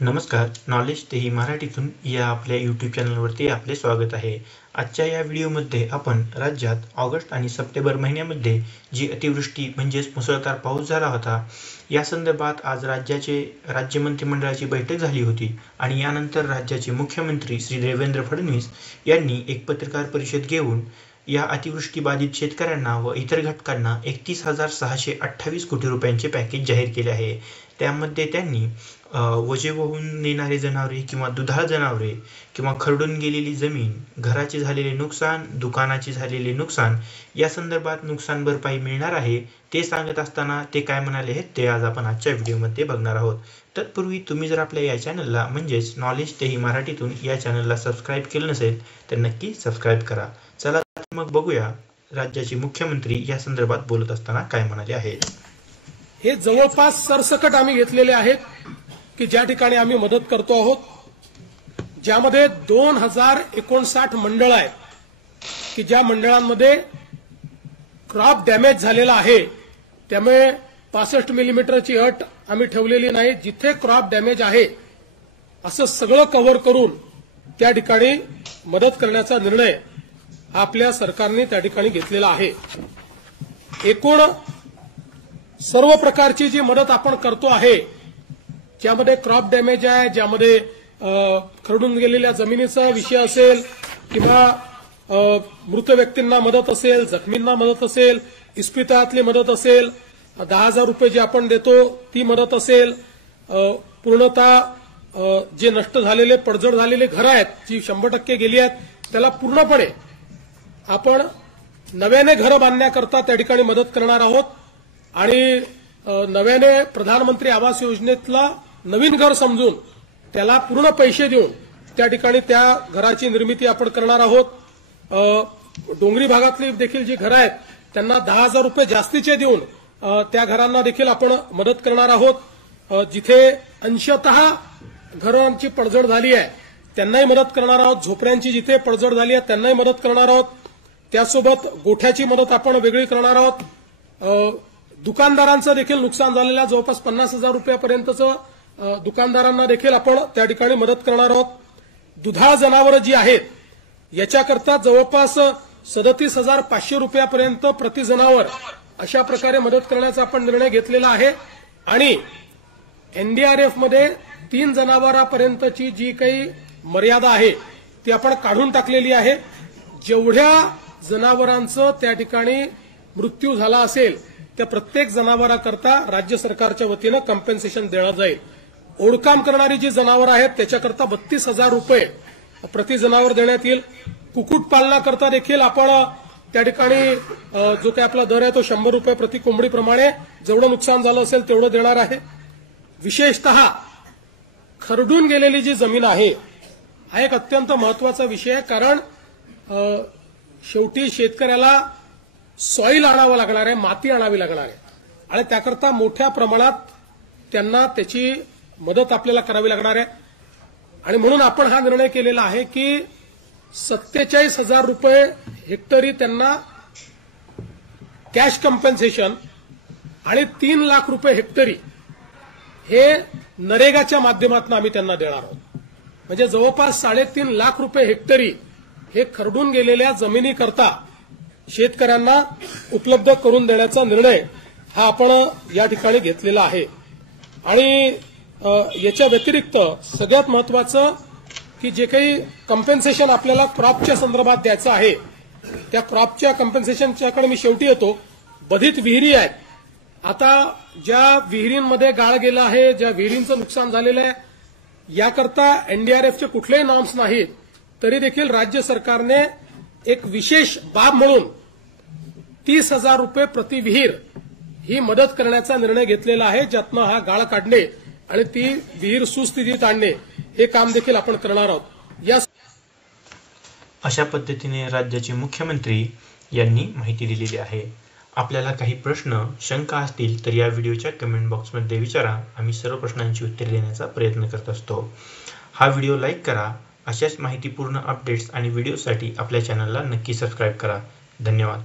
नमस्कार, नॉलेज ते ही मराठीतून या आपल्या यूट्यूब चॅनलवरती आपले स्वागत आहे. आजच्या या व्हिडिओमध्ये आपण राज्यात ऑगस्ट आणि सप्टेंबर महिन्यामध्ये जी अतिवृष्टी म्हणजेच मुसळधार पाऊस झाला होता या संदर्भात आज राज्य मंत्रिमंडळाची बैठक झाली होती आणि यानंतर राज्याचे मुख्यमंत्री श्री देवेंद्र फडणवीस यांनी एक पत्रकार परिषद घेऊन या अतिवृष्टी बाधित शेतकऱ्यांना व इतर घटकांना 31,628 कोटी रुपयांचे पॅकेज जाहीर केले आहे. त्यामध्ये त्यांनी वजे वाहून नेणारे जनावरे किंवा दुधाळ जनावरे किंवा खरडून गेलेली जमीन, घराचे झालेले नुकसान, दुकानाचे झालेले नुकसान या संदर्भात नुकसान भरपाई मिळणार आहे ते सांगत असताना ते काय म्हणाले आहेत ते आज आपण आजच्या व्हिडिओमध्ये बघणार आहोत. तत्पूर्वी तुम्ही जर आपल्या या चॅनलला म्हणजेच नॉलेज ते ही मराठीतून या चॅनलला सबस्क्राईब केलं नसेल तर नक्की सबस्क्राईब करा. चला मग बघूया राज्याचे मुख्यमंत्री या संदर्भात बोलत असताना काय म्हणाले आहेत. हे जवळपास सरसकट आम्ही घेतलेले आहेत की ज्या ठिकाणी आम्ही मदत करतो आहोत, ज्यामध्ये 2059 मंडळ आहेत की ज्या मंडळांमध्ये क्रॉप डॅमेज झालेला आहे. त्यामुळे 65 मिलीमीटरची अट आम्ही ठेवलेली नाही. जिथे क्रॉप डॅमेज आहे असं सगळं कव्हर करून त्या ठिकाणी मदत करण्याचा निर्णय आपल्या सरकारने त्या ठिकाणी घेतलेला आहे. एकूण सर्व प्रकारची जी मदत आपण करतो आहे, ज्यामध्ये क्रॉप डॅमेज आहे, ज्यामध्ये खरडून गेलेल्या जमिनीचा विषय असेल किंवा मृत व्यक्तींना मदत असेल, जखमींना मदत असेल, इस्पितळातली मदत असेल, 10,000 रुपये जे आपण देतो ती मदत असेल, पूर्णतः जे नष्ट झालेले पडझड झालेले घरं आहेत जी 100% गेली आहेत त्याला पूर्णपणे आपण नव्याने घरं बांधण्याकरता त्या ठिकाणी मदत करणार आहोत. आणि नव्याने प्रधानमंत्री आवास योजनेतला नवीन घर समजून त्याला पूर्ण पैसे देऊन त्या ठिकाणी त्या घराची निर्मिती आपण करणार आहोत. डोंगरी भागातली देखील जी घरं आहेत त्यांना 10,000 रुपये जास्तीचे देऊन त्या घरांना देखील आपण मदत करणार आहोत. जिथे अंशतः घरांची पडझड झाली आहे त्यांनाही मदत करणार आहोत. झोपड्यांची जिथे पडझड झाली आहे त्यांनाही मदत करणार आहोत. त्यासोबत गोठ्याची मदत आपण वेगळी करणार आहोत. दुकानदारांचं देखील नुकसान झालेल्या जवळपास 50,000 रुपयापर्यंतचं दुकानदारांना देखील आपण त्या ठिकाणी मदत करणार आहोत. दुधाळ जनावरं जी आहेत याच्याकरता जवळपास 37,500 रुपयापर्यंत प्रति जनावर अशा प्रकारे मदत करण्याचा आपण निर्णय घेतलेला आहे. आणि एनडीआरएफमध्ये 3 जनावरांपर्यंतची जी काही मर्यादा आहे ती आपण काढून टाकलेली आहे. जेवढ्या जनावरांचं त्या ठिकाणी मृत्यू झाला असेल त्या प्रत्येक जनावराकरता राज्य सरकारच्या वतीनं कॉम्पेन्सेशन देण्यात जाईल. ओढकाम करणारी जी जनावरं आहेत त्याच्याकरता 32,000 रुपये प्रति जनावर देण्यात येईल. कुक्कुटपालनाकरता देखील आपण त्या ठिकाणी जो काही आपला दर आहे तो 100 रुपये प्रति कोंबडीप्रमाणे जेवढं नुकसान झालं असेल तेवढं देणार आहे. विशेषतः खरडून गेलेली जी जमीन आहे हा एक अत्यंत महत्वाचा विषय आहे. कारण शेवटी शेतकऱ्याला सॉईल आणावं लागणार आहे, माती आणावी लागणार आहे आणि त्याकरता मोठ्या प्रमाणात त्यांना त्याची मदत आपल्याला करावी लागणार आहे. आणि म्हणून आपण हा निर्णय केलेला आहे की 47,000 रुपये हेक्टरी त्यांना कॅश कॉम्पेन्सेशन आणि 3 लाख रुपये हेक्टरी हे नरेगाच्या माध्यमातून आम्ही त्यांना देणार आहोत. म्हणजे जवळपास 3.5 लाख रुपये हेक्टरी हे खरडून गेलेल्या जमिनीकरता शेतकऱ्यांना उपलब्ध करून देण्याचा निर्णय हा आपण या ठिकाणी घेतलेला आहे. आणि याच्या व्यतिरिक्त सगळ्यात महत्वाचं की जे काही कॉम्पेन्सेशन आपल्याला क्रॉपच्या संदर्भात द्यायचं आहे त्या क्रॉपच्या कॉम्पेन्सेशनच्याकडे मी शेवटी येतो. बाधित विहिरी आहेत, आता ज्या विहिरींमध्ये गाळ गेला आहे, ज्या विहिरींचं नुकसान झालेलं आहे याकरता एनडीआरएफचे कुठलेही नॉर्म्स नाहीत, तरी देखील राज्य सरकारने एक विशेष बाब म्हणून 30,000 रुपये प्रति विहीर ही मदत करण्याचा निर्णय घेतलेला आहे. ज्यातनं हा गाळ काढणे आणि ती विहीर सुस्थितीत आणणे हे काम देखील आपण करणार आहोत. अशा पद्धतीने राज्याचे मुख्यमंत्री यांनी माहिती दिलेली आहे. आपल्याला काही प्रश्न शंका असतील तर या व्हिडिओच्या कमेंट बॉक्समध्ये विचारा. आम्ही सर्व प्रश्नांची उत्तरे देण्याचा प्रयत्न करत असतो. हा व्हिडिओ लाईक करा. अशाच माहितीपूर्ण अपडेट्स आणि व्हिडिओसाठी आपल्या चॅनलला नक्की सबस्क्राईब करा. धन्यवाद.